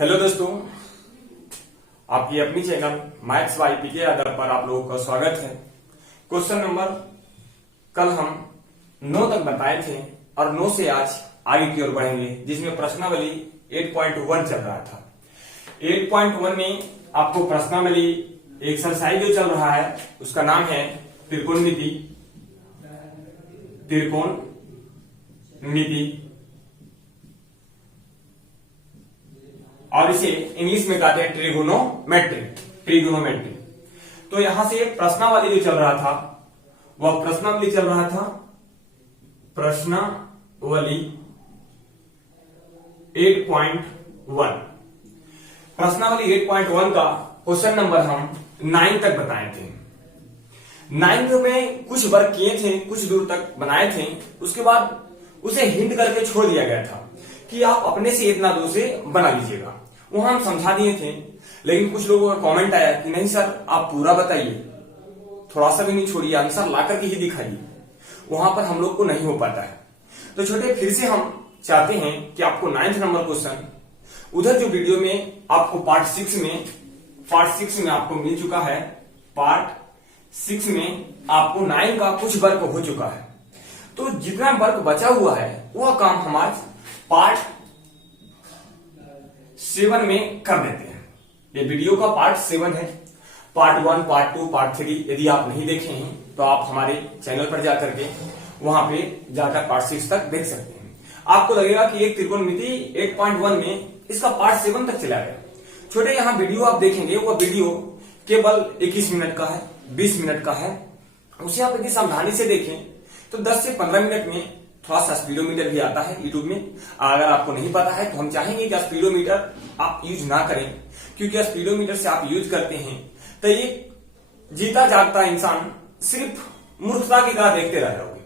Hello दोस्तों, आपकी अपनी चैनल मैथ्स बाय पीके यादव पर आप लोगों का स्वागत है। क्वेश्चन नंबर कल हम 9 तक बताए थे और 9 से आज आगे की ओर बढ़ेंगे, जिसमें प्रश्नावली 8.1 चल रहा था। 8.1 में आपको प्रश्नावली एक्सरसाइज जो चल रहा है उसका नाम है त्रिकोणमिति। और इसे इंग्लिश में कहते हैं ट्रिगोनोमेट्री। तो यहां से प्रश्नावली जो चल रहा था वह प्रश्नावली 8.1। प्रश्नावली 8.1 का क्वेश्चन नंबर हम 9 तक बताए थे। 9 में कुछ वर्क किए थे, कुछ दूर तक बनाए थे, उसके बाद उसे हिंट करके छोड़ दिया गया था कि आप अपने से इतना दूर से बना लीजिएगा। वहां हम समझा दिए थे, लेकिन कुछ लोगों का कमेंट आया कि नहीं सर आप पूरा बताइए, थोड़ा सा भी नहीं छोड़िए, आंसर ला करके ही दिखाइए। वहां पर हम लोग को नहीं हो पाता है। तो छोटे फिर से हम चाहते हैं कि आपको 9 नंबर क्वेश्चन उधर जो वीडियो में आपको पार्ट 6 में आपको मिल चुका है। पार्ट 6 में आपको 9 का कुछ वर्क हो चुका है। तो जितना वर्क बचा हुआ है वह काम हम आज पार्ट 7 में कर देते हैं। ये वीडियो का पार्ट 7 है। पार्ट 1, पार्ट 2, पार्ट 3 यदि आप नहीं देखे हैं तो आप हमारे चैनल पर जाकर के वहां पे जाकर पार्ट 6 तक देख सकते हैं। आपको लगेगा कि एक त्रिकोणमिति 8.1 में इसका पार्ट 7 तक चला गया। छोटे यहाँ वीडियो आप देखेंगे, वो वीडियो केवल 21 मिनट का है, 20 मिनट का है। उसे आप यदि सावधानी से देखें तो 10 से 15 मिनट में थोड़ा सा स्पीडोमीटर भी आता है यूट्यूब में। अगर आपको नहीं पता है तो हम चाहेंगे कि स्पीडोमीटर आप यूज ना करें, क्योंकि स्पीडोमीटर से आप यूज करते हैं तो ये जीता जागता इंसान सिर्फ मूर्खता की तरह देखते रह जाओगे।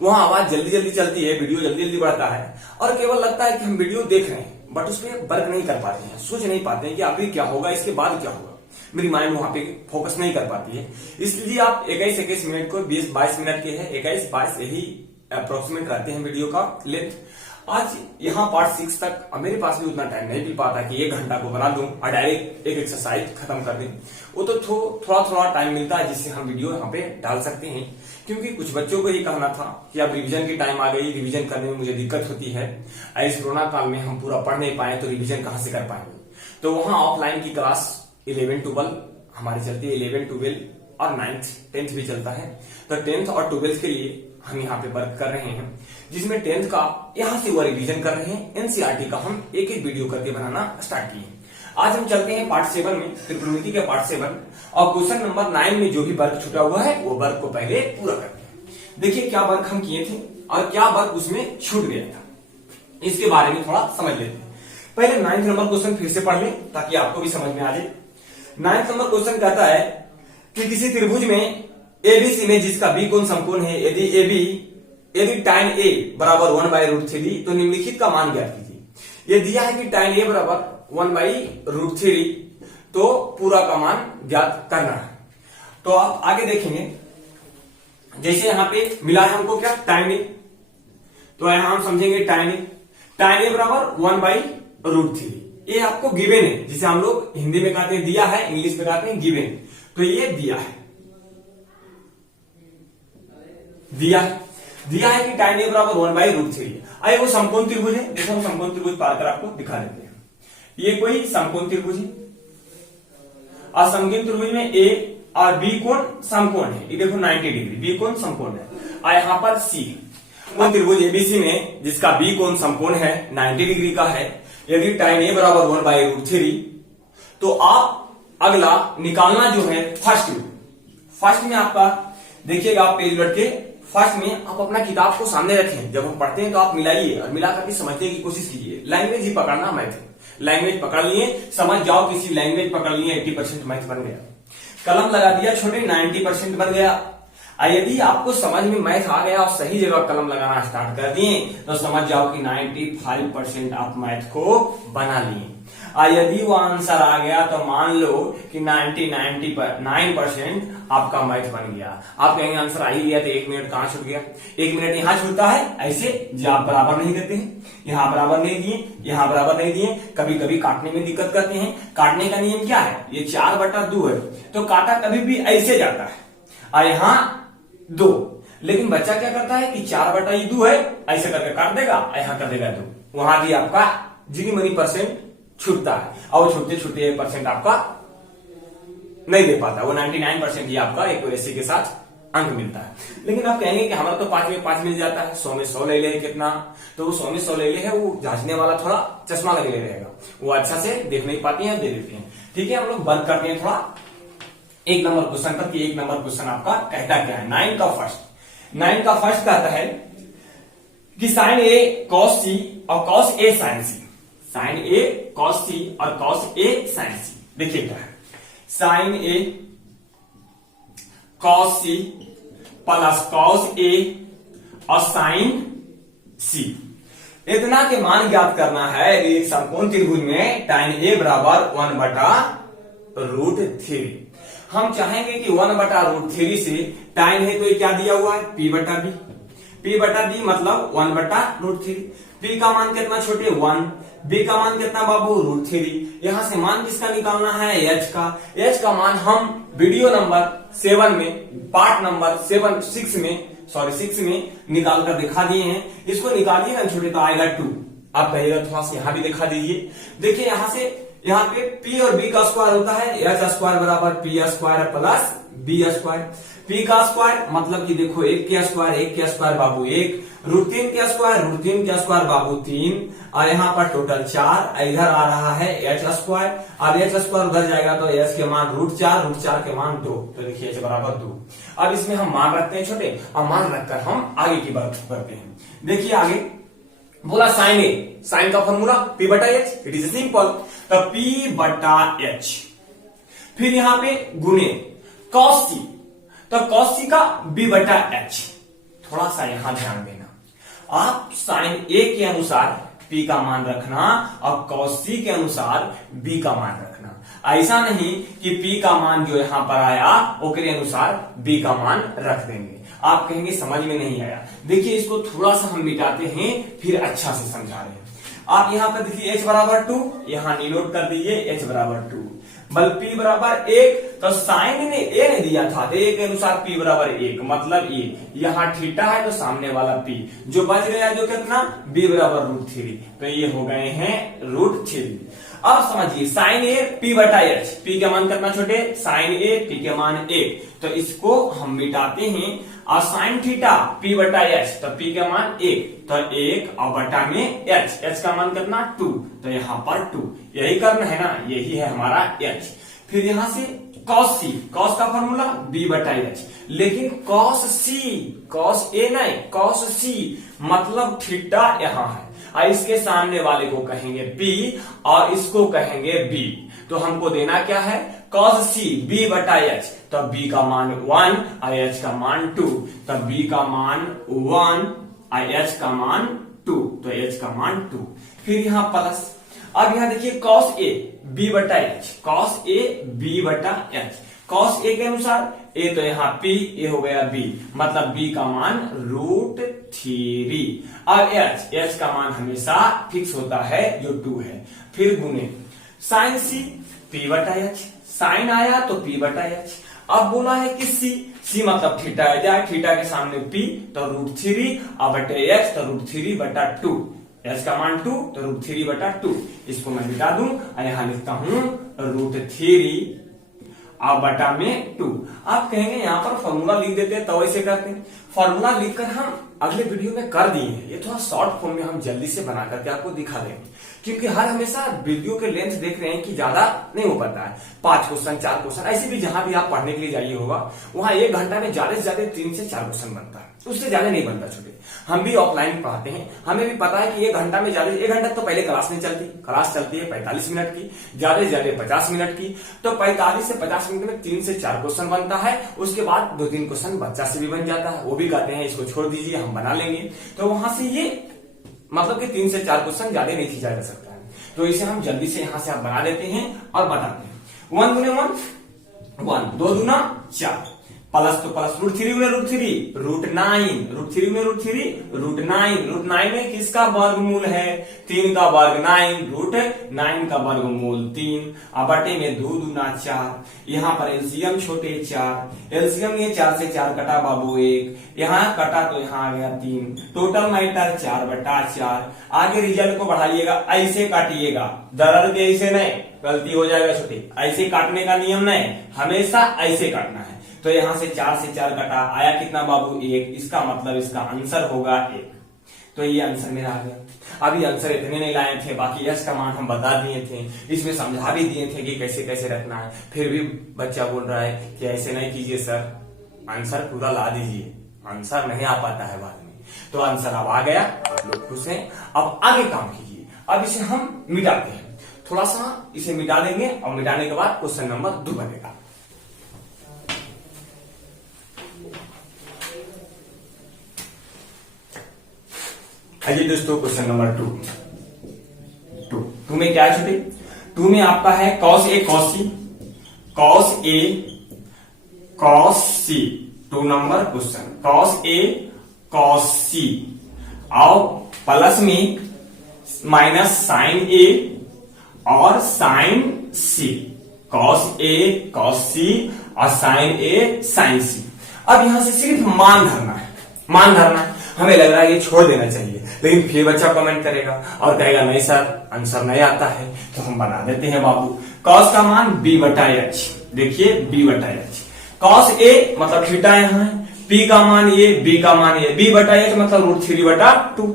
वहां आवाज जल्दी जल्दी चलती है, वीडियो जल्दी जल्दी बढ़ता है और केवल लगता है कि हम वीडियो देख रहे हैं, बट उस पर वर्क नहीं कर पाते हैं, सोच नहीं पाते हैं कि अभी क्या होगा, इसके बाद क्या होगा। मेरी माइंड वहां पे फोकस नहीं कर पाती है। इसलिए आप 21 मिनट को 20-22 मिनट के है, 21-22 यही अप्रोक्सीमेट रहते हैं वीडियो का लेंथ। आज यहाँ पार्ट 6 तक मेरे पास भी उतना टाइम नहीं मिल पाता कि 1 घंटा को बना दूं और डायरेक्ट एक एक्सरसाइज खत्म कर दें। वो तो थोड़ा टाइम मिलता है जिससे हम वीडियो यहाँ पे डाल सकते हैं, क्योंकि कुछ बच्चों को ये कहना था कि अब रिवीजन की टाइम आ गई, रिवीजन करने में मुझे दिक्कत होती है। इस कोरोना काल में हम पूरा पढ़ नहीं पाए तो रिवीजन कहाँ से कर पाएंगे। तो वहाँ ऑफलाइन की क्लास 11-12 हमारी चलती है, 11-12 और 9th 10th भी चलता है। तो 10th और 12th के लिए हम यहाँ पे वर्क कर रहे हैं, जिसमें 10th का यहाँ से वो रिवीजन कर रहे हैं। एनसीईआरटी का हम एक एक वीडियो करके बनाना स्टार्ट किए। आज हम चलते हैं पार्ट 7 में, त्रिकोणमिति के पार्ट 7 और क्वेश्चन नंबर 9 में जो भी वर्क छूटा हुआ है वो वर्क को पहले पूरा करते हैं। देखिए क्या वर्क हम किए थे और क्या वर्क उसमें छूट गया था, इसके बारे में थोड़ा समझ लेते हैं। पहले 9 नंबर क्वेश्चन फिर से पढ़ लें ताकि आपको भी समझ में आ जाए। 9 नंबर क्वेश्चन कहता है कि किसी त्रिभुज में एबीसी में जिसका बी कोण समकोण है, यदि tan a बराबर 1/√3 तो निम्नलिखित का मान ज्ञात कीजिए। ये दिया है कि tan a बराबर 1/√3, तो पूरा का मान ज्ञात करना है। तो आप आगे देखेंगे, जैसे यहाँ पे मिला है हमको क्या tan a, तो यहां हम समझेंगे tan a बराबर 1/√3। ये आपको गिवन है, जिसे हम लोग हिंदी में कहते हैं दिया है, इंग्लिश में कहते हैं गिवन। तो ये दिया है कि tan a बराबर 1/√3। आइए वो समकोण त्रिभुज है, जैसे हम समकोण त्रिभुज पार कर आपको दिखा देते हैं। ये कोई समकोण त्रिभुज है और समकोण त्रिभुज में a और b कोण समकोण है। ये देखो 90 डिग्री b कोण समकोण है। और यहाँ पर c वो त्रिभुज एबीसी में जिसका b कोण समकोण है 90 डिग्री का है। यदि tan a बराबर 1/√3 तो आप अगला निकालना जो है फर्स्ट में आपका देखिएगा, आप पेज उलट के फर्स्ट में आप अपना किताब को सामने रखें। जब हम पढ़ते हैं तो आप मिलाइए और मिला करके समझने की कोशिश कीजिए। लैंग्वेज ही पकड़ना, मैथ लैंग्वेज पकड़ लिए, समझ जाओ, किसी लैंग्वेज पकड़ लिए 80% मैथ बन गया। कलम लगा दिया छोटे, 90% बन गया। यदि आपको समझ में मैथ आ गया और सही जगह कलम लगाना स्टार्ट कर दिए तो समझ जाओ कि 95% आप मैथ को बना लिए। यदि वो आंसर आ गया तो मान लो कि 99% आपका मैथ बन गया। आप कहेंगे आंसर आ ही गया तो 1 मिनट कहां छूट गया? 1 मिनट यहां छूटता है ऐसे जो आप बराबर नहीं करते हैं, यहां बराबर नहीं दिए, यहां बराबर नहीं दिए, कभी कभी काटने में दिक्कत करते हैं। काटने का नियम क्या है? ये 4/2 है तो काटा कभी भी ऐसे जाता है और यहाँ 2, लेकिन बच्चा क्या करता है कि 4/2 है ऐसे करके काट देगा, यहाँ कर देगा 2, वहां भी आपका जिनी मनी परसेंट छूटता है और वो छूटते छूटते 1% आपका नहीं दे पाता। वो 99% ही आपका एक्यूरेसी के साथ अंक मिलता है। लेकिन आप कहेंगे कि हमारा तो 5 में 5 मिल जाता है, 100 में 100 ले ले कितना, तो वो 100 में 100 ले ले है, वो जांचने वाला थोड़ा चश्मा लगे रहेगा, वो अच्छा से देख नहीं पाते हैं, दे देते हैं। ठीक है, हम लोग बंद करते हैं थोड़ा 1 नंबर क्वेश्चन पर कि 1 नंबर क्वेश्चन आपका कहता क्या है। 9 का फर्स्ट कहता है कि साइन ए कॉस सी और cos A sign C, sign A cos सी और कॉस ए साइन सी। देखिए क्या है, sign A cos C plus cos A और साइन सी, इतना के मान ज्ञात करना है एक समकोण त्रिभुज में tan ए बराबर 1/√3। हम चाहेंगे कि 1/√3 से tan है तो ये क्या दिया हुआ है? p/b मतलब 1/√3। p का मान कितना छोटे? 1। b का मान कितना बाबू? √3। यहां से मान किसका निकालना है? h का। h का मान हम वीडियो नंबर 7 में, पार्ट नंबर 6 में निकाल कर दिखा दिए हैं। इसको निकालिएगा छोटे तो आएगा 2। आप कहिएगा थोड़ा सा यहाँ भी दिखा दीजिए। देखिए यहाँ पे p और b का स्क्वायर होता है h² बराबर p² प्लस b²। p का स्क्वायर मतलब कि देखो 1 के स्क्वायर बाबू 1, √3 के स्क्वायर बाबू 3, और यहाँ पर टोटल 4, इधर आ रहा है h²। अब h² उधर जाएगा तो h के मान √4 के मान 2, तो देखिए h बराबर 2। अब इसमें हम मान रखते हैं छोटे और मान रखकर हम आगे की बात करते हैं। देखिए आगे बोला साइन ए, साइन का formula p/h, it is simple, तो p/h, फिर यहां पे गुने cos c, तो cos c का b/h। थोड़ा सा यहां ध्यान देना, आप साइन ए के अनुसार p का मान रखना और cos c के अनुसार b का मान रखना। ऐसा नहीं कि p का मान जो यहां पर आया उसके अनुसार b का मान रख देंगे। आप कहेंगे समझ में नहीं आया। देखिए इसको थोड़ा सा हम मिटाते हैं फिर अच्छा से समझा रहे हैं। आप यहाँ पर देखिए h बराबर 2, यहाँ नीलोट कर दीजिए h बराबर 2, बल p बराबर 1, तो साइन ने a ने दिया था तो a के अनुसार p बराबर 1 मतलब a, यहाँ थीटा है तो सामने वाला p, जो बच गया जो कितना? b बराबर √3, तो ये हो गए हैं √3। अब समझिए साइन ए p/h, p के मान कितना छोटे? साइन ए p के मान 1, तो इसको हम मिटाते हैं और साइन थीटा p/h, तो p के मान 1, तो 1 और बटा में h का मान कितना? 2, तो यहाँ पर 2, यही करना है ना, यही है हमारा h। फिर यहां से cos c, cos का फॉर्मूला b/h, लेकिन cos a नहीं, cos c मतलब थीटा यहाँ है और इसके सामने वाले को कहेंगे p और इसको कहेंगे b, तो हमको देना क्या है? cos c b/h, तो b का मान 1 और h का मान 2, तो b का मान 1 और h का मान 2, तो h का मान 2। फिर यहाँ प्लस, अब यहाँ देखिए cos a b/h, cos a के अनुसार a तो यहाँ p, a हो गया b, मतलब b का मान √3 और h का मान हमेशा फिक्स होता है जो 2 है। फिर गुने साइन c p/h, साइन आया तो p/h। अब बोला है कि c मतलब थीटा है, जाए थीटा के सामने p तो √3 और बटे h तो √3/2, h का मान 2 तो √3/2, इसको मैं मिटा दूं और यहां लिखता हूं √3 और बटा में 2। आप कहेंगे यहाँ पर फॉर्मूला लिख देते हैं तो वैसे करते हैं, फॉर्मूला लिखकर हम अगले वीडियो में कर दिए हैं, ये थोड़ा शॉर्ट फॉर्म में हम जल्दी से बना करके आपको दिखा देंगे, क्योंकि हर हमेशा वीडियो के लेंथ देख रहे हैं कि ज्यादा नहीं हो पाता है, 5 क्वेश्चन 4 क्वेश्चन, ऐसे भी जहां भी आप पढ़ने के लिए जाइए होगा वहां 1 घंटा में ज्यादा से ज्यादा 3 से 4 क्वेश्चन बनता है। उससे ज्यादा नहीं बनता छोटे। हम भी ऑफलाइन पढ़ाते हैं, हमें भी पता है कि 1 घंटा में ज्यादा 1 घंटा तो पहले क्लास नहीं चलती, क्लास चलती है 45 मिनट की, ज्यादा से ज्यादा 50 मिनट की। तो 45 से 50 मिनट में 3 से 4 क्वेश्चन बनता है। उसके बाद 2-3 क्वेश्चन बच्चा से भी बन जाता है, वो भी कहते हैं इसको छोड़ दीजिए हम बना लेंगे। तो वहां से ये मतलब कि 3 से 4 क्वेश्चन ज्यादा नहीं खींचा जा सकता है। तो इसे हम जल्दी से यहां से आप बना देते हैं और बताते हैं। 1 गुने 1 1, 2 दूना 4, प्लस तो प्लस, √3 गुने √3 √9, √3 गुने √3 √9 में किसका वर्गमूल है? 3 का वर्ग 9, √9 का वर्गमूल 3, अब बटे में 2 दूना 4, यहाँ पर एलसीएम छोटे 4, एलसीएम ये 4 से 4 कटा बाबू 1, यहाँ कटा तो यहाँ आ गया 3, टोटल मैटर 4/4। आगे रिजल्ट को बढ़ाइएगा, ऐसे काटिएगा, दरअसल के ऐसे नहीं, गलती हो जाएगा छोटे, ऐसे काटने का नियम नहीं, हमेशा ऐसे काटना है। तो यहां से 4 से 4 कटा, आया कितना बाबू 1, इसका मतलब इसका आंसर होगा 1। तो ये आंसर मेरा आ गया। अभी आंसर इतने नहीं लाए थे, बाकी यश का मान हम बता दिए थे, इसमें समझा भी दिए थे कि कैसे कैसे रखना है। फिर भी बच्चा बोल रहा है कि ऐसे नहीं कीजिए सर, आंसर पूरा ला दीजिए, आंसर नहीं आ पाता है बाद में। तो आंसर अब आ गया, आप लोग खुश हैं। अब आगे काम कीजिए, अब इसे हम मिटाते हैं, थोड़ा सा इसे मिटा देंगे और मिटाने के बाद क्वेश्चन नंबर 2 बनेगा। आइए दोस्तों, क्वेश्चन नंबर 2 में क्या है छोटे? 2 में आपका है cos A cos C, 2 number question, cos A cos C और प्लस में माइनस sin A और sin C, cos A cos C और sin A sin C। अब यहां से सिर्फ मान धरना है, मान धरना है। हमें लग रहा है ये छोड़ देना चाहिए, लेकिन फिर बच्चा कमेंट करेगा और कहेगा नहीं सर आंसर नहीं आता है, तो हम बना देते हैं बाबू। cos का मान b/h, देखिए b/h, cos A मतलब थीटा यहाँ है, p का मान ये, b का मान ये, b/h मतलब √3/2,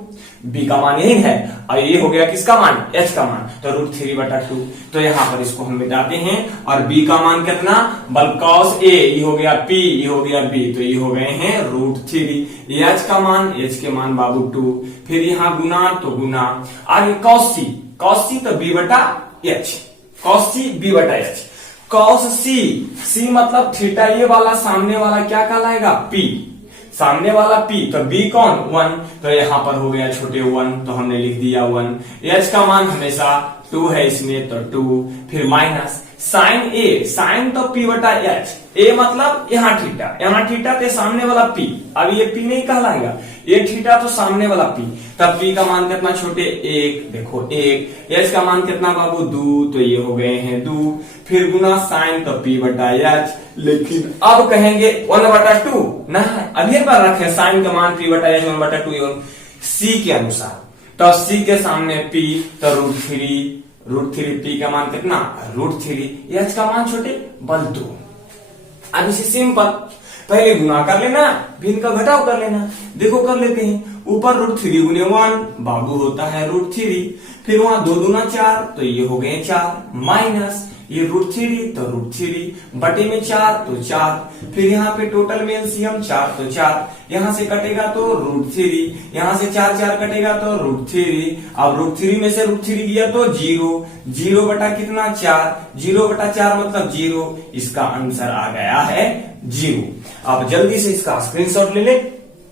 b का मान यही है और ये हो गया किसका मान? h का मान, तो √3/2। तो यहाँ पर इसको हम मिटाते हैं और b का मान कितना? बल cos A, ये हो गया p, ये हो गया b, तो ये हो गए हैं √3। h का मान, h के मान बाबू 2, फिर यहाँ गुना तो गुना, आगे cos C तो b/h, cos C b/h, cos C मतलब थीटा ये वाला, सामने वाला क्या कहलाएगा? p, सामने वाला p, तो b कौन? 1, तो यहाँ पर हो गया छोटे 1, तो हमने लिख दिया 1। h का मान हमेशा 2 है इसमें, तो 2, फिर माइनस sin A, sin तो p/h, a मतलब यहाँ थीटा के सामने वाला p, अब ये p नहीं कहलाएगा, ये थीटा तो सामने वाला p, तब p का मान कितना छोटे? 1, देखो 1, h का मान कितना बाबू? 2, तो ये हो गए हैं 2, फिर गुना sin तो p/h, लेकिन अब कहेंगे 1/2 ना, अभी एक बार रखें sin का मान p/h 1/2 c के अनुसार, तो c के सामने p तो √3, p का मान कितना? √3, h का मान छोटे बल 2। अब इसे सिंपल पहले गुना कर लेना, फिर इनका घटाव कर लेना, देखो कर लेते हैं। ऊपर √3 गुने 1 बाबू होता है √3, फिर वहां 2 दूना 4, तो ये हो गए 4, माइनस ये √3 तो √3 बटे में 4 तो 4, फिर यहाँ पे टोटल में एलसीएम 4 तो 4, यहाँ से कटेगा तो √3, यहाँ से 4 कटेगा तो √3, अब √3 में से √3 गया तो 0 बटा कितना? 4, 0/4 मतलब 0, इसका आंसर आ गया है 0। अब जल्दी से इसका स्क्रीनशॉट ले ले,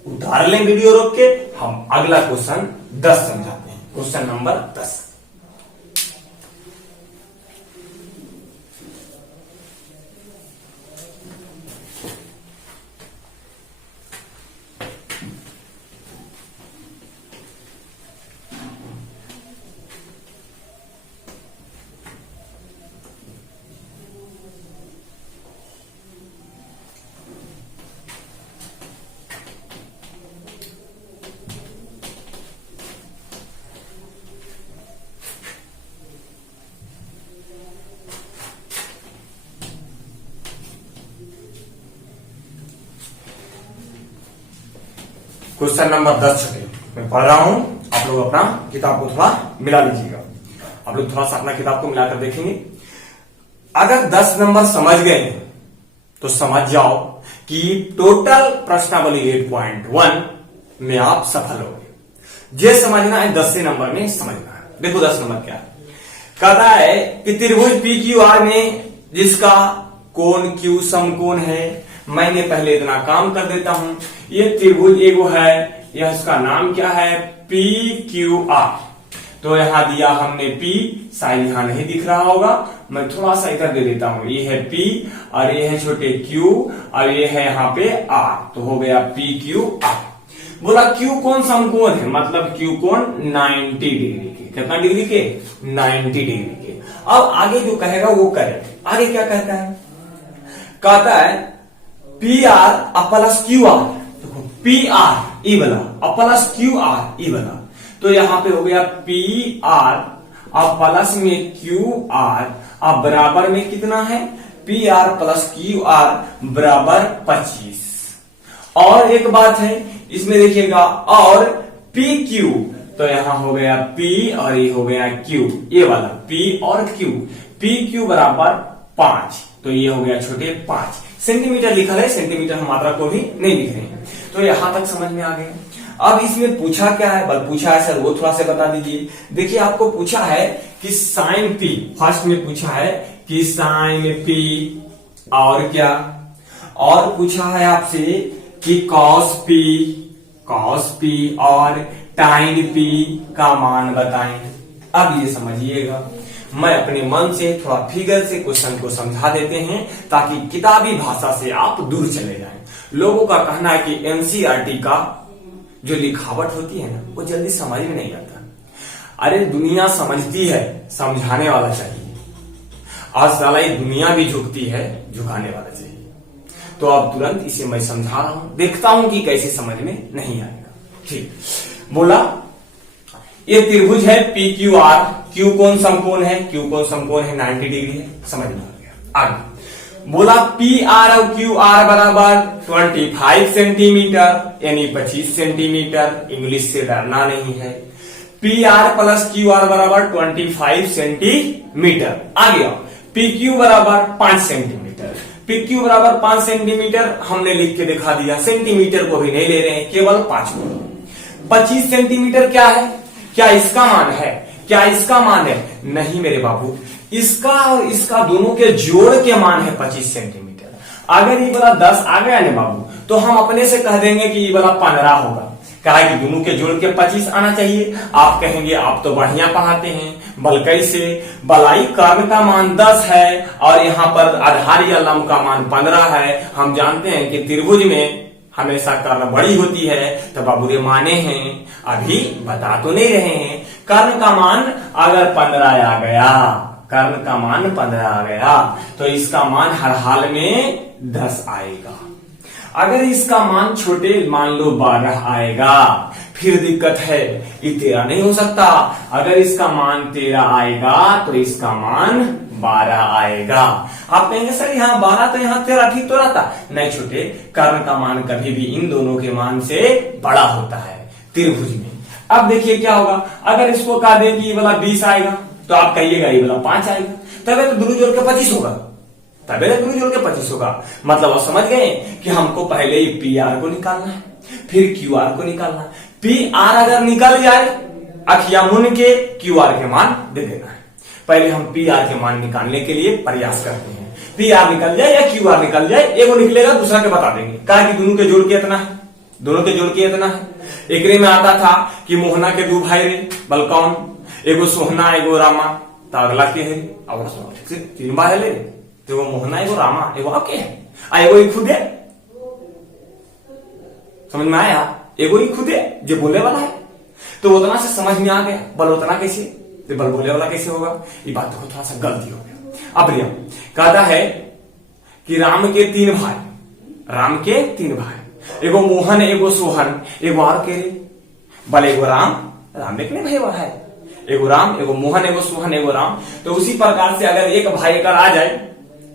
उतार लें वीडियो रोक के, हम अगला क्वेश्चन 10 समझाते हैं, क्वेश्चन नंबर 10। क्वेश्चन नंबर 10 मैं पढ़ रहा हूं, आप लोग अपना किताब को थोड़ा मिला लीजिएगा। आप लोग थोड़ा सा अपना किताब को मिलाकर देखेंगे। अगर 10 नंबर समझ गए तो समझ जाओ कि टोटल प्रश्नावली 8.1 में आप सफल हो गए। ये समझना है 10 नंबर में समझना है। देखो 10 नंबर क्या है, कहता है कि त्रिभुज पी क्यू आर में जिसका कोण क्यू समकोण है। मैंने पहले इतना काम कर देता हूं। ये त्रिभुज एगो है, यह इसका नाम क्या है, पी क्यू आर। तो यहां दिया हमने P, शायद यहां नहीं दिख रहा होगा, मैं थोड़ा सा इधर दे देता हूं। ये है P और ये है छोटे Q और ये है यहाँ पे R, तो हो गया PQR। बोला Q कोण समकोण है, मतलब Q कोण 90 डिग्री के। कितना डिग्री के? 90 डिग्री के। अब आगे जो कहेगा वो करे। आगे क्या कहता है, कहता है PR प्लस QR। देखो PR ई वाला प्लस QR ई वाला, तो यहां पे हो गया PR अब प्लस में QR अब बराबर में कितना है, PR प्लस QR बराबर 25। और एक बात है इसमें देखिएगा, और PQ, तो यहां हो गया P और ये हो गया Q, ये वाला P और Q, PQ बराबर 5, तो ये हो गया छोटे 5 सेंटीमीटर लिखा है, सेंटीमीटर हम मात्रा को भी नहीं लिख रहे हैं। तो यहां तक समझ में आ गया। अब इसमें पूछा क्या है, बल पूछा है सर वो थोड़ा सा बता दीजिए। देखिए आपको पूछा है कि साइन पी, फर्स्ट में पूछा है कि साइन पी और क्या, और पूछा है आपसे कि कॉस पी और टाइन पी का मान बताएं। अब ये समझिएगा, मैं अपने मन से थोड़ा फिगर से क्वेश्चन को समझा देते हैं ताकि किताबी भाषा से आप दूर चले जाएं। लोगों का कहना है कि एनसीईआरटी का जो लिखावट होती है ना, वो जल्दी समझ में नहीं आता। अरे दुनिया समझती है, समझाने वाला चाहिए। आज साला ये दुनिया भी झुकती है, झुकाने वाला चाहिए। तो अब तुरंत इसे मैं समझा रहा हूं, देखता हूं कि कैसे समझ में नहीं आएगा। ठीक, बोला ये त्रिभुज है PQR, Q कोण समकोण है, Q कोण समकोण है 90 डिग्री है, समझ में आ गया। आगे बोला PR और QR बराबर 25 सेंटीमीटर यानी 25 सेंटीमीटर, इंग्लिश से डरना नहीं है। PR प्लस QR बराबर 25 सेंटीमीटर। आ गया PQ बराबर 5 सेंटीमीटर, PQ बराबर 5 सेंटीमीटर हमने लिख के दिखा दिया, सेंटीमीटर को भी नहीं ले रहे हैं, केवल 5 को। 25 सेंटीमीटर क्या है, क्या इसका मान है, क्या इसका मान है? नहीं मेरे बाबू, इसका और इसका दोनों के जोड़ के मान है 25 सेंटीमीटर। अगर ये वाला 10 आ गया ना बाबू, तो हम अपने से कह देंगे कि ये वाला 15 होगा। कहा कि दोनों के जोड़ के 25 आना चाहिए। आप कहेंगे आप तो बढ़िया पढ़ाते हैं, बल कैसे? बलाई कर्ण का मान 10 है और यहाँ पर आधार या लंब का मान 15 है। हम जानते हैं कि त्रिभुज में हमेशा कर्ण बड़ी होती है, तो बाबू रे माने हैं, अभी बता तो नहीं रहे हैं। कर्ण का मान अगर 15 आ गया, कर्ण का मान 15 आ गया, तो इसका मान हर हाल में 10 आएगा। अगर इसका मान छोटे मान लो 12 आएगा, फिर दिक्कत है, ये 13 नहीं हो सकता। अगर इसका मान 13 आएगा तो इसका मान 12 आएगा। आप कहेंगे सर यहाँ 12 तो यहाँ 13 ठीक तो रहता। नहीं छोटे, कर्ण का मान कभी भी इन दोनों के मान से बड़ा होता है त्रिभुज में। अब देखिए क्या होगा, अगर इसको कह दें कि ये वाला 20 आएगा, तो आप कहिएगा ये वाला 5 आएगा, तबे तो दोनों जोड़ के 25 होगा, तबे तो दोनों जोड़ के 25 होगा। मतलब आप समझ गए कि हमको पहले ही PR को निकालना है, फिर QR को निकालना है। PR अगर निकल जाए, अखिया मुन के QR के मान दे देना है। पहले हम PR के मान निकालने के लिए प्रयास करते हैं। PR निकल जाए या QR निकल जाए, एगो निकलेगा दूसरा के बता देंगे, कहा कि दोनों के जोड़ के इतना है, दोनों के जोड़ के इतना है। एकरे में आता था कि मोहना के 2 भाई रे, बल कौन? एगो सोहना एगो रामा, तो अगला के है और 3 भाई ले, तो एगो मोहना एगो रामा एगो आपके है, आ एगो ही खुद है। समझ में आया? एगो ही खुद है जो बोले वाला है, तो उतना से समझ में आ गया। बल उतना कैसे, तो बल बोले वाला कैसे होगा? ये बात को थोड़ा सा गलती हो गया। अब लिया कहता है कि राम के 3 भाई, राम के 3 भाई, एगो मोहन एगो सोहन एगो और के, बल एगो राम, राम कितने भाई वाला है? एगो राम एगो मोहन एगो सोहन एगो राम। तो उसी प्रकार से अगर एक भाई अगर आ जाए,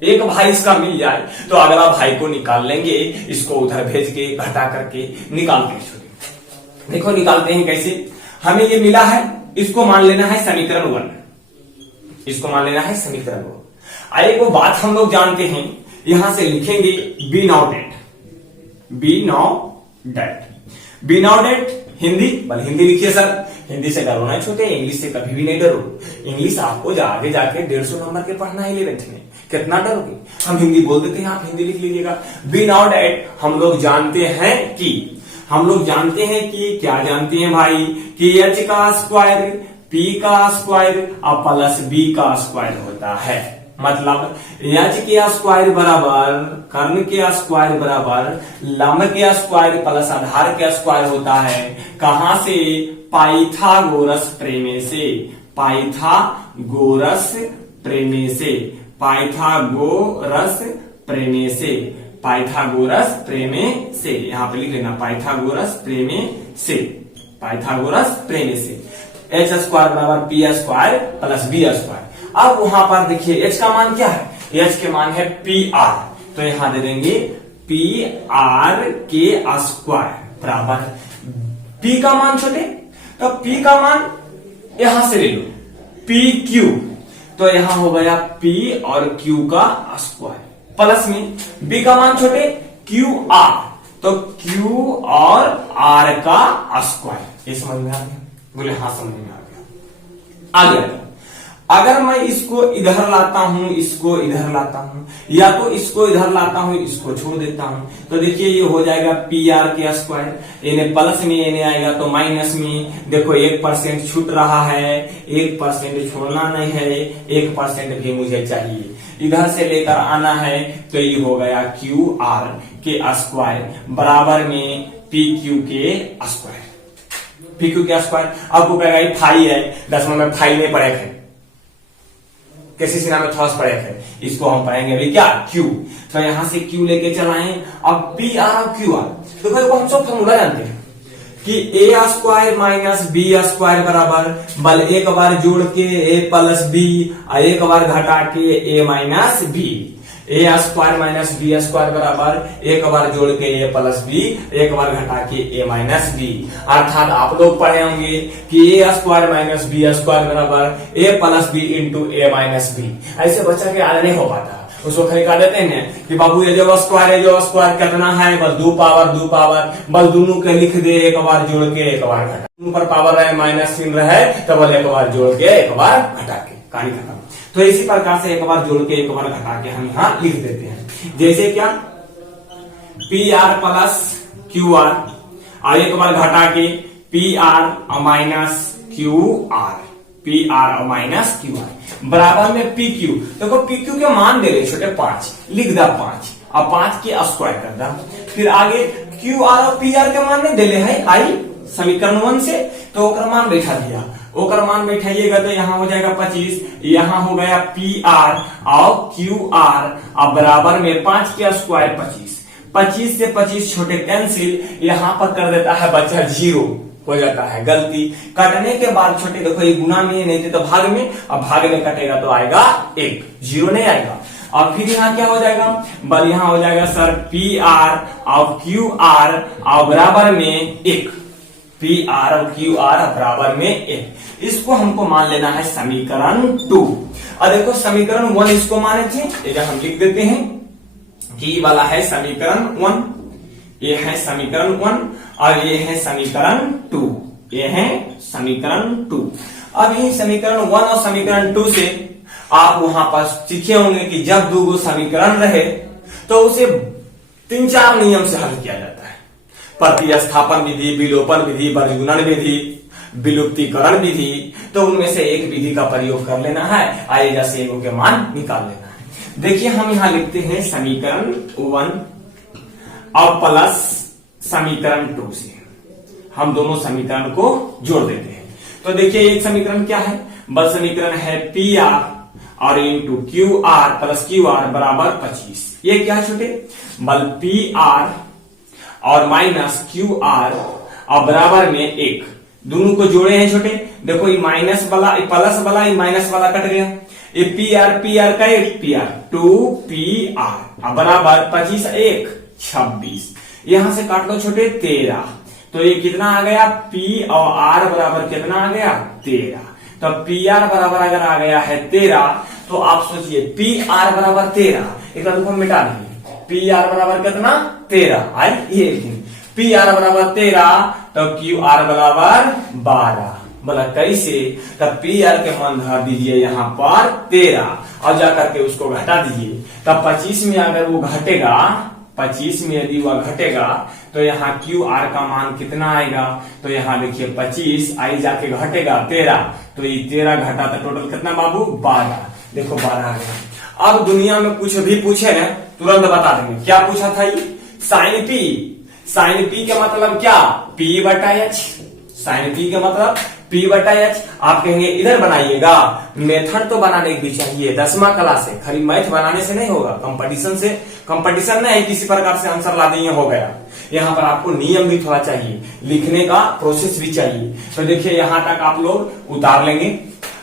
एक भाई इसका मिल जाए, तो अगला भाई को निकाल लेंगे, इसको उधर भेज के घटा करके निकाल के छोड़ेंगे। देखो निकालते हैं कैसे। हमें ये मिला है, इसको मान लेना है समीकरण 1, इसको मान लेना है समीकरण 1। एक वो बात हम लोग जानते हैं, यहां से लिखेंगे B0 at, बी नाउ डेट। बी नाउ डेट हिंदी, बल हिंदी लिखिए सर। हिंदी से डरो ना छोटे, इंग्लिश से कभी भी नहीं डरो। इंग्लिश आपको आगे जाके 150 नंबर के पढ़ना है 11th में, कितना डरोगे। हम हिंदी बोल देते हैं, आप हिंदी लिख लीजिएगा। बी नाउ डेट हम लोग जानते हैं कि क्या जानते हैं भाई, कि h का स्क्वायर p का स्क्वायर और प्लस b का स्क्वायर होता है। मतलब h के स्क्वायर बराबर कर्ण के स्क्वायर बराबर लंब के स्क्वायर प्लस आधार के स्क्वायर होता है। कहां से? पाइथागोरस प्रमेय से। पाइथागोरस प्रमेय से। पाइथागोरस प्रमेय से। पाइथागोरस प्रमेय से, यहां पे लिख लेना पाइथागोरस प्रमेय से। पाइथागोरस प्रमेय से एच स्क्वायर बराबर P square plus B square. अब वहां पर देखिए एच का मान क्या है? एच के मान है पी आर, तो यहां दे देंगे पी आर के स्क्वायर बराबर पी का मान छोटे, तो पी का मान यहां से ले लो पी क्यू, तो यहां हो गया पी और क्यू का स्क्वायर प्लस में बी का मान छोटे क्यू आर, तो क्यू और आर का स्क्वायर। ये समझ में आ गया? बोले हाँ समझ में आ गया। आ गया। अगर मैं इसको इधर लाता हूं, इसको इधर लाता हूं, या तो इसको इधर लाता हूं, इसको छोड़ देता हूं, तो देखिए ये हो जाएगा पी आर के स्क्वायर। इन्हें प्लस में इन्हें आएगा तो माइनस में। देखो 1% छूट रहा है, 1% छोड़ना नहीं है, 1% भी मुझे चाहिए, इधर से लेकर आना है, तो ये हो गया क्यू आर के स्क्वायर बराबर में पी क्यू के स्क्वायर। पी क्यू के स्क्वायर आपको कहेगा फाई है, 10वीं में फाई नहीं पढ़े थे, कैसी सीना में थॉस पढ़े थे, इसको हम पढ़ेंगे अभी क्या क्यू। तो यहां से क्यू लेके चलाएं, अब पी आर और क्यू आर। तो देखो हम सब फॉर्मूला जानते हैं कि ए स्क्वायर माइनस बी स्क्वायर बराबर बल एक बार जोड़ के ए प्लस बी और एक बार घटा के ए माइनस बी। ए स्क्वायर माइनस बी स्क्वायर बराबर एक बार जोड़ के ए प्लस बी, एक बार घटा के ए माइनस बी। अर्थात आप लोग पढ़े होंगे कि ए स्क्वायर माइनस बी स्क्वायर बराबर ए प्लस बी इंटू ए माइनस बी। ऐसे बच्चा के याद नहीं हो पाता, उसको खाली कह देते हैं कि बाबू ये जो स्क्वायर कितना है, बस 2 पावर बस दोनों के लिख दे, एक बार जोड़ के एक बार घटा, दोनों पर पावर रहे माइनस चिन्ह रहे तो बस एक बार जोड़ के एक बार घटा के कहानी खत्म। तो इसी प्रकार से एक बार जोड़ के एक बार घटा के हम यहाँ लिख देते हैं। जैसे क्या P R plus Q R और एक बार घटा के पी आर और minus Q R, P R और माइनस क्यू आर बराबर में पी क्यू। देखो पी क्यू के मान दे रहे छोटे 5, लिख दा 5 और 5 के स्क्वायर कर दा। फिर आगे क्यू आर और पी आर के मान नहीं दे है आई समीकरण 1 से, तो ओकर मान बैठा दिया, ओकर मान बैठाइएगा तो यहाँ हो जाएगा 25, यहाँ हो गया पी आर और क्यू आर और बराबर में 5 के स्क्वायर 25 से 25 छोटे कैंसिल, यहाँ पर कर देता है बच्चा 0 हो जाता है। गलती कटने के बाद छोटे देखो ये गुना में नहीं थे तो भाग में, अब भाग में कटेगा तो आएगा 1, 0 नहीं आएगा। और फिर यहाँ क्या हो जाएगा, बल यहाँ हो जाएगा सर पी आर और क्यू आर और बराबर में 1, पी आर और क्यू आर बराबर में 1। इसको हमको मान लेना है समीकरण 2। और देखो समीकरण 1 इसको माने थे, एक हम लिख देते हैं कि वाला है समीकरण 1, ये है समीकरण 1 और ये है समीकरण 2, ये है समीकरण 2। अब ये समीकरण 1 और समीकरण 2 से आप वहां पर सीखे होंगे कि जब दो समीकरण रहे तो उसे 3-4 नियम से हल किया जाता है। प्रतिस्थापन विधि, विलोपन विधि, वर्गुणन विधि, विलुप्तीकरण विधि, तो उनमें से एक विधि का प्रयोग कर लेना है, आएगा से एगो के मान निकाल लेना है। देखिए हम यहां लिखते हैं समीकरण 1 और प्लस समीकरण 2 से हम दोनों समीकरण को जोड़ देते हैं। तो देखिए एक समीकरण क्या है, बल समीकरण है पी आर और into Q R plus Q R बराबर 25। ये क्या छोटे, बल पी आर और माइनस क्यू आर और बराबर में 1, दोनों को जोड़े हैं छोटे। देखो ये माइनस वाला, ये प्लस वाला, ये माइनस वाला कट गया, ये पी आर का 1 पी आर 2 पी आर बराबर 25 1 26। यहां से काट लो छोटे 13, तो ये कितना आ गया, पी और आर बराबर कितना आ गया 13। तो पी आर बराबर अगर आ गया है 13, तो आप सोचिए पी आर बराबर 13, एक बार देखो मिटा देंगे, पी आर बराबर कितना 13 आई ये पी आर बराबर 13 तो क्यू आर बराबर 12। बोला कैसे? तब पी आर के मान धर दीजिए यहाँ पर 13 और जाकर के उसको घटा दीजिए। तब 25 में अगर वो घटेगा, 25 में यदि वह घटेगा तो यहाँ क्यू आर का मान कितना आएगा? तो यहाँ देखिए 25 आई जाके घटेगा 13, तो ये 13 घटा तो टोटल कितना बाबू 12। देखो 12 आ गया। अब दुनिया में कुछ भी पूछे ना तुरंत बता देंगे। क्या पूछा था ये? Sign P. साइन पी के मतलब क्या? पी बटा एच। साइन पी के मतलब पी बटा एच। आप कहेंगे इधर बनाइएगा, मेथड तो बनाने की चाहिए 10वां क्लास से, खाली मैथ बनाने से नहीं होगा। कंपटीशन से कंपटीशन नहीं, किसी प्रकार से आंसर ला देंगे हो गया। यहाँ पर आपको नियम भी थोड़ा चाहिए, लिखने का प्रोसेस भी चाहिए। तो देखिए यहाँ तक आप लोग उतार लेंगे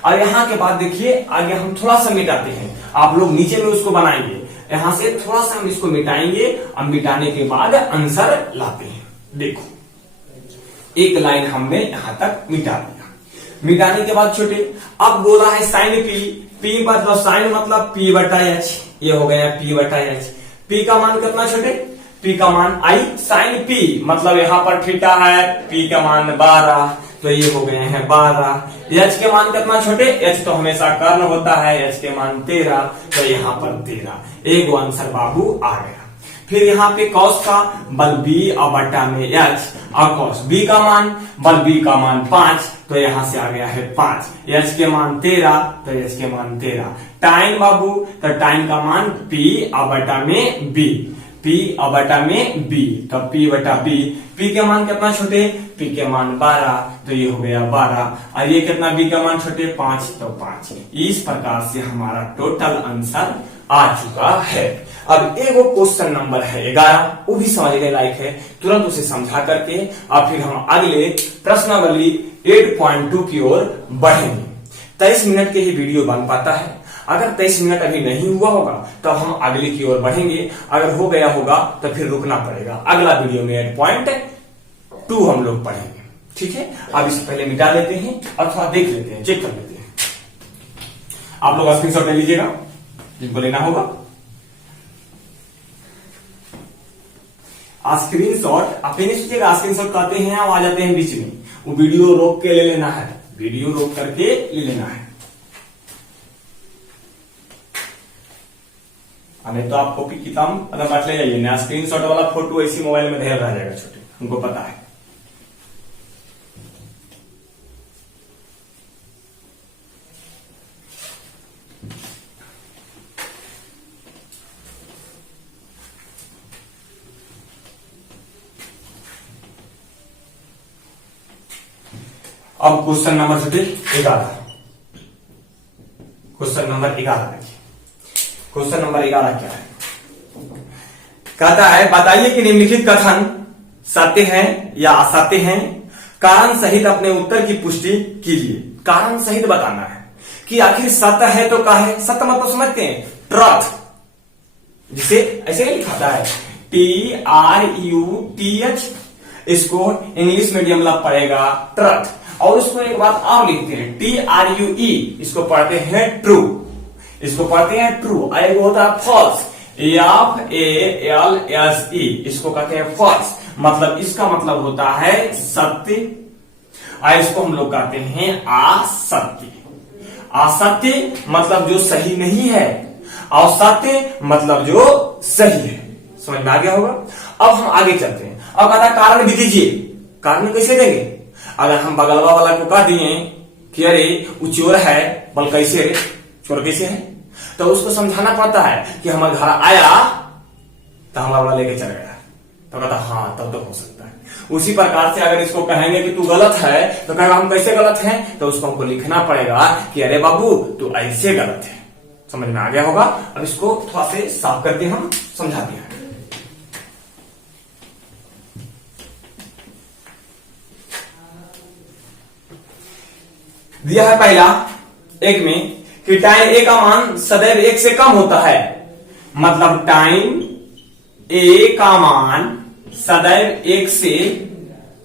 और यहाँ के बाद देखिए आगे हम थोड़ा सा मिटाते हैं। आप लोग नीचे में उसको बनाएंगे, यहाँ से थोड़ा सा हम इसको मिटाएंगे और मिटाने के बाद आंसर लाते हैं। देखो एक लाइन हमने यहां तक मिटा दिया। मिटाने के बाद छोटे अब बोला है साइन पी। पी मतलब साइन मतलब पी बटा एच, ये हो गया पी बटा एच। पी का मान कितना छोटे? पी का मान आई साइन पी मतलब यहाँ पर थीटा है, पी का मान 12 तो ये हो गए हैं 12। एच के मान कितना छोटे? एच तो हमेशा कर्ण होता है, एच के मान 13 तो यहाँ पर 13। एक आंसर बाबू आ गया। फिर यहाँ पे कॉस का बल बी और बटा में एच और कॉस बी का मान बल बी का मान 5 तो यहाँ से आ गया है 5। एच के मान 13 तो एच के मान 13। टाइम बाबू तो टाइम का मान पी और बटा में बी, पी और बटा में बी तो पी बटा बी। पी के मान कितना छोटे? पी के मान 12 तो ये हो गया 12 और ये कितना? बी का मान छोटे 5 तो 5। इस प्रकार से हमारा टोटल आंसर आ चुका है। अब एक क्वेश्चन नंबर है 11, वो भी समझने लायक है, तुरंत उसे समझा करके और फिर हम अगले प्रश्नावली 8.2 की ओर बढ़ेंगे। 23 मिनट के ही वीडियो बन पाता है। अगर 23 मिनट अभी नहीं हुआ होगा तो हम अगले की ओर बढ़ेंगे, अगर हो गया होगा तो फिर रुकना पड़ेगा। अगला वीडियो में 8.2 हम लोग पढ़ेंगे। ठीक है, अब इससे पहले मिटा लेते हैं अथवा देख लेते हैं, चेक कर लेते हैं। आप लोग स्क्रीनशॉट ले लीजिएगा जिनको लेना होगा। स्क्रीनशॉट अपने नहीं सोचिएगा, स्क्रीनशॉट कहते हैं आ जाते हैं बीच में, वो वीडियो रोक के ले लेना है, वीडियो रोक करके ले लेना है। नहीं तो आप कॉपी किताब बांट ले जाइए ना, स्क्रीनशॉट वाला फोटो ऐसी मोबाइल में ढेर रह जाएगा छोटे, हमको पता है। अब क्वेश्चन नंबर 11, क्वेश्चन नंबर 11 देखिए। क्वेश्चन नंबर 11 क्या है? कहता है बताइए कि निम्नलिखित कथन सत्य है या असत्य है, कारण सहित अपने उत्तर की पुष्टि कीजिए। कारण सहित बताना है कि आखिर सत्य है तो क्या है। सत्य मतलब समझते हैं ट्रुथ, जिसे ऐसे लिखा है TRUTH, इसको इंग्लिश मीडियम ला पड़ेगा ट्रुथ। और उसको एक बात और लिखते हैं TRUE, इसको पढ़ते हैं ट्रू, इसको पढ़ते हैं ट्रू। एक होता है फॉल्स, FALSE, इसको कहते हैं फॉल्स, मतलब इसका मतलब होता है सत्य, और इसको हम लोग कहते हैं असत्य। असत्य मतलब जो सही नहीं है, और सत्य मतलब जो सही है। समझ में आ गया होगा। अब हम आगे चलते हैं। अब कहता है कारण भी दीजिए। कारण कैसे देंगे? अगर हम बगलवा वाला को कह दिए कि अरे वो चोर है, बल कैसे रे, चोर कैसे है, तो उसको समझाना पड़ता है कि हमारे घर आया तो हमारा वाला लेके चल गया, तो कहता हाँ तब तो हो सकता है। उसी प्रकार से अगर इसको कहेंगे कि तू गलत है तो कहेगा हम कैसे गलत हैं, तो उसको हमको लिखना पड़ेगा कि अरे बाबू तू ऐसे गलत है। समझ में आ गया होगा। अब इसको थोड़ा से साफ करके हम समझाते हैं। दिया है पहला एक में कि टाइम ए का मान सदैव 1 से कम होता है, मतलब टाइम ए का मान सदैव 1 से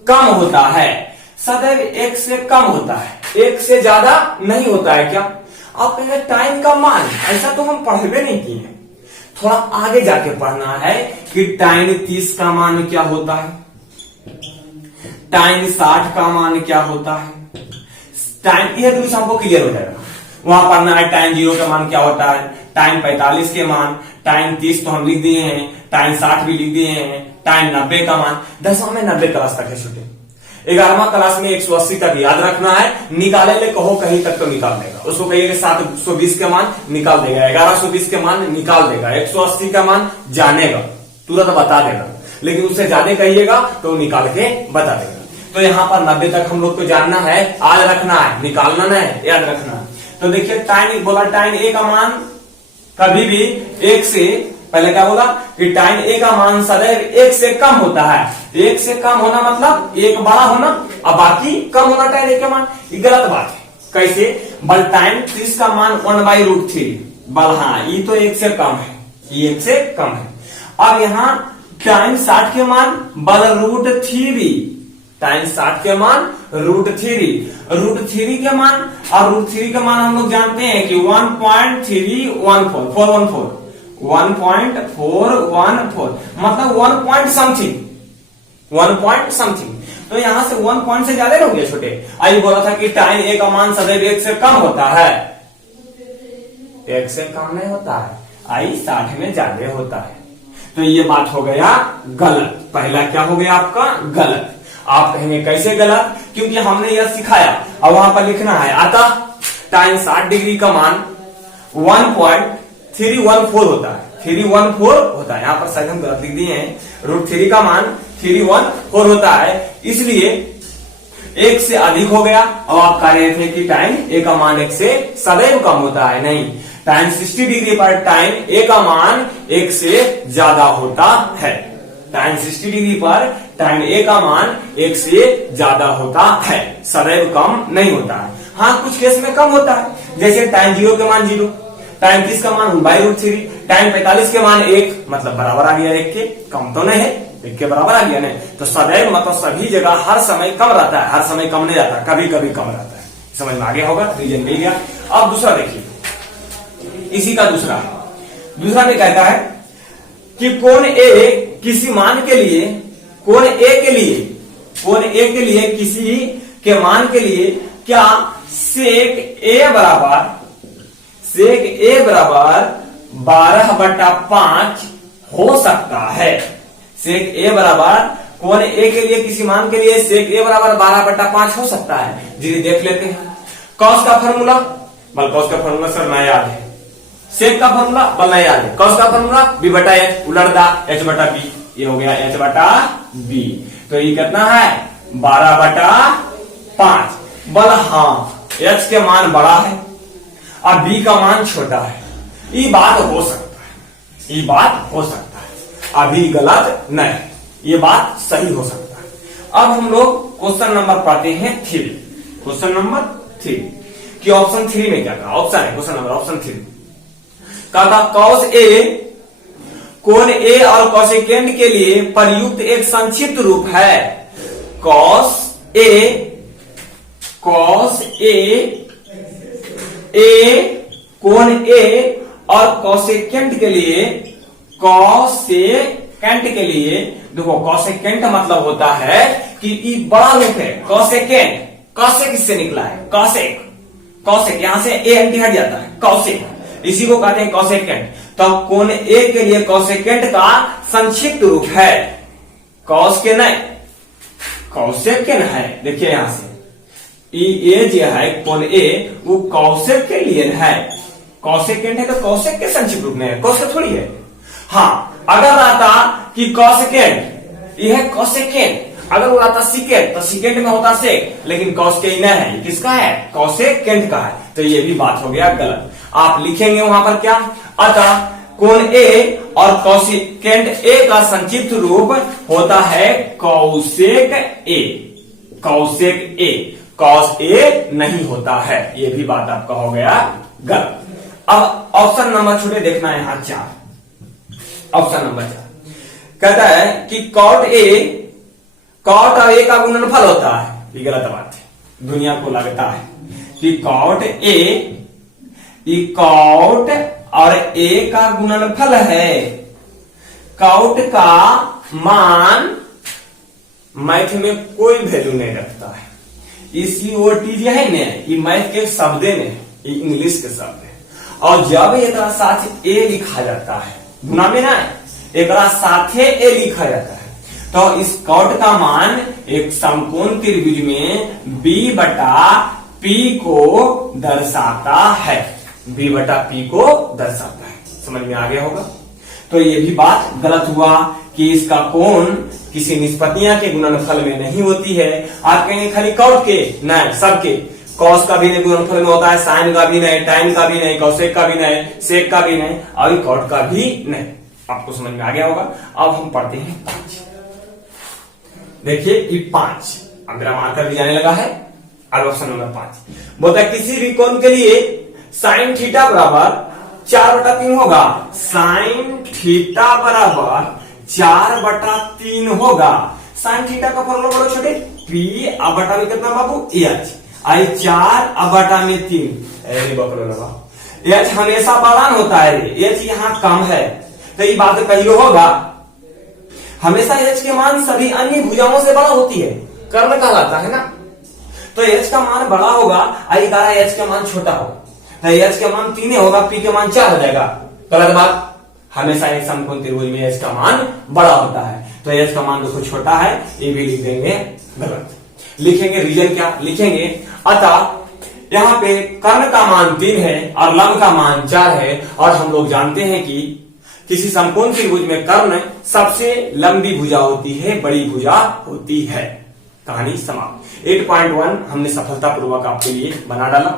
कम होता है। सदैव 1 से कम होता है, 1 से ज्यादा नहीं होता है क्या? आप कहेंगे टाइम का मान, ऐसा तो हम पढ़वे नहीं किए हैं। थोड़ा आगे जाके पढ़ना है कि tan 30 का मान क्या होता है, tan 60 का मान क्या होता है, tan यह दूसरा हमको क्लियर हो जाएगा। वहां पढ़ना है tan 0 का मान क्या होता है, tan 45 के मान, tan 30 तो हम लिख दिए हैं, tan 60 भी लिख दिए हैं, tan 90 का मान। 10वां में 90 क्लास तक है छोटे, 11वां क्लास में 180 तक याद रखना है। निकाले ले कहो कहीं तक तो निकाल देगा, उसको कहिए 720 के मान निकाल देगा, 1120 के मान निकाल देगा, 180 का मान जानेगा, तुरंत बता देगा। लेकिन उससे ज्यादा कहिएगा तो निकाल के बता देगा। तो यहाँ पर 90 तक हम लोग को जानना है, याद रखना है, निकालना नहीं, याद रखना है। तो देखिए tan बोला, tan a का मान कभी भी 1 से, पहले क्या बोला कि tan a का मान सदैव 1 से कम होता है। 1 से कम होना मतलब 1 बड़ा होना और बाकी कम होना tan a का मान, ये गलत बात है। कैसे, बल tan 30 का मान 1/√3, बल हाँ ये तो 1 से कम है, ये 1 से कम है। अब यहाँ tan 60 के मान बल √3, tan 60 के मान √3 के मान, और √3 के मान हम लोग जानते हैं कि 1.414 मतलब 1 पॉइंट समथिंग। तो यहां से 1 पॉइंट से ज्यादा हो गया छोटे। आई बोला था कि tan a का मान सदैव 1 से कम होता है, 1 से कम नहीं होता है, आई 60 में ज्यादा होता है। तो ये बात हो गया गलत, पहला क्या हो गया आपका गलत। आप कहेंगे कैसे गलत, क्योंकि हमने यह सिखाया। अब वहां पर लिखना है, अतः tan 60 डिग्री का मान 1.314 होता है, 314 होता है। यहाँ पर शायद हम गलत लिख दिए हैं, √3 का मान 314 होता है, इसलिए 1 से अधिक हो गया। अब आप कह रहे थे कि tan a का मान 1 से सदैव कम होता है, नहीं, tan 60 डिग्री पर tan a का मान 1 से ज्यादा होता है। tan 60 डिग्री पर tan a का मान 1 से ज्यादा होता है, सदैव कम नहीं होता है। हाँ कुछ केस में कम होता है, जैसे tan 0 के मान 0, tan 30 का मान 1/√3, tan 45 के मान 1, मतलब बराबर आ गया 1 के, कम तो नहीं है, 1 के बराबर आ गया नहीं। तो सदैव मतलब सभी जगह हर समय कम रहता है, हर समय कम नहीं रहता, कभी कभी कम रहता है। समझ में आ गया होगा, रीजन मिल गया। अब दूसरा देखिए, इसी का दूसरा में कहता है कि कोण A किसी मान के लिए, कोण A के लिए किसी के मान के लिए क्या sec A बराबर 12/5 हो सकता है। sec A बराबर, कोण A के लिए किसी मान के लिए sec A बराबर 12/5 हो सकता है। जी देख लेते हैं। cos का फॉर्मूला, बल cos का फॉर्मूला सर नया याद है, sec का फॉर्मूला बल नया याद है, cos का फॉर्मूला b/h उलटदा h/b, ये हो गया h/b। तो ये कितना है 12/5। बल हाँ h के मान बड़ा है और b का मान छोटा है, ये बात हो सकता है, ये बात हो सकता है, अभी गलत नहीं, ये बात सही हो सकता है। अब हम लोग क्वेश्चन नंबर पढ़ते हैं 3, क्वेश्चन नंबर 3 कि ऑप्शन 3 में क्या था, ऑप्शन है क्वेश्चन नंबर ऑप्शन 3 का cos A कोण A और कोसेकेंट के लिए प्रयुक्त एक संक्षिप्त रूप है। cos A कोण A और कोसेकेंट के लिए, देखो कोसेकेंट मतलब होता है कि ये बड़ा रूप है। कोसेकेंट, कोसेक इससे निकला है, कोसेक यहां से ए एंटी हट जाता है, कोसेक, इसी को कहते हैं कोसेकेंट। तो कोण ए के लिए कोसेकेंट का संक्षिप्त रूप है, कॉस के नहीं कोसेकेंट है। देखिए यहां से ये जो है कोण ए वो कोसेक के लिए है, कोसेकेंट है तो कोसेक के संक्षिप्त रूप में है, कोसेक थोड़ी है। हाँ अगर आता कि कोसेकेंट, ये है कोसेकेंट, अगर वो आता सिकेंट तो सिकेंट में होता सेक, लेकिन कॉस के ही नहीं है, किसका है कोसेकेंट का है। तो ये भी बात हो गया गलत। आप लिखेंगे वहां पर क्या, अतः कोण ए और कोसेकेंट ए का संक्षिप्त रूप होता है cosec A, cosec A, cos A नहीं होता है, ये भी बात आपका हो गया गलत। अब ऑप्शन नंबर छोटे देखना है, यहां 4, ऑप्शन नंबर 4 कहता है कि कॉट और ए का गुणनफल होता है, ये गलत बात है, दुनिया को लगता है कि कॉट और a का गुणनफल है। कॉट का मान मैथ में कोई वैल्यू नहीं रखता है। COT जो है ना, ये मैथ के शब्द ने, ये इंग्लिश के शब्द है। और जब एक साथ ए लिखा जाता है, गुना में ना एक साथे ए लिखा जाता है, तो इस कॉट का मान एक समकोण त्रिभुज में b बटा p को दर्शाता है। b बटा p को दर्शाता है। समझ में आ गया होगा। तो ये भी बात गलत हुआ कि इसका कोण किसी निष्पत्तियां के गुणनफल में नहीं होती है। आप कहेंगे खाली कॉट के, नहीं, सबके। कॉस का भी नहीं गुणनफल में होता है, साइन का भी नहीं, टाइन का भी नहीं, कौसेक का भी नहीं, सेक का भी नहीं, और कॉट का भी नहीं। आपको समझ में आ गया होगा। अब हम पढ़ते हैं 5। देखिए ये 5, अब मेरा मार्कर भी जाने लगा है। अब ऑप्शन नंबर 5 बोलता है किसी भी कोण के लिए साइन थीटा बराबर 4/3 होगा। साइन थीटा बराबर 4/3 होगा। साइन थीटा का फॉर्मूला बोलो छोटे, पी अब बटा में कितना बाबू, एच, आई 4 अब बटा में 3। एच हमेशा बड़ान होता है, एच यहाँ कम है, तो ये बात पहले होगा। हमेशा एच के मान सभी अन्य भुजाओं से बड़ा होती है, कर्ण कहलाता है ना। तो एच का मान बड़ा होगा, आई कहा एच का मान छोटा हो, तो एच का मान 3 होगा, पी के मान 4 हो जाएगा। गलत बात। हमेशा एक समकोण त्रिभुज में एच का मान बड़ा होता है, तो एच का मान देखो छोटा है, ये भी लिख देंगे गलत। लिखेंगे रीजन क्या लिखेंगे, अतः यहाँ पे कर्ण का मान 3 है और लंब का मान 4 है। और हम लोग जानते हैं कि किसी समकोण त्रिभुज में कर्ण सबसे लंबी भुजा होती है, बड़ी भुजा होती है। कहानी समाप्त। 8.1 हमने सफलतापूर्वक आपके लिए बना डाला।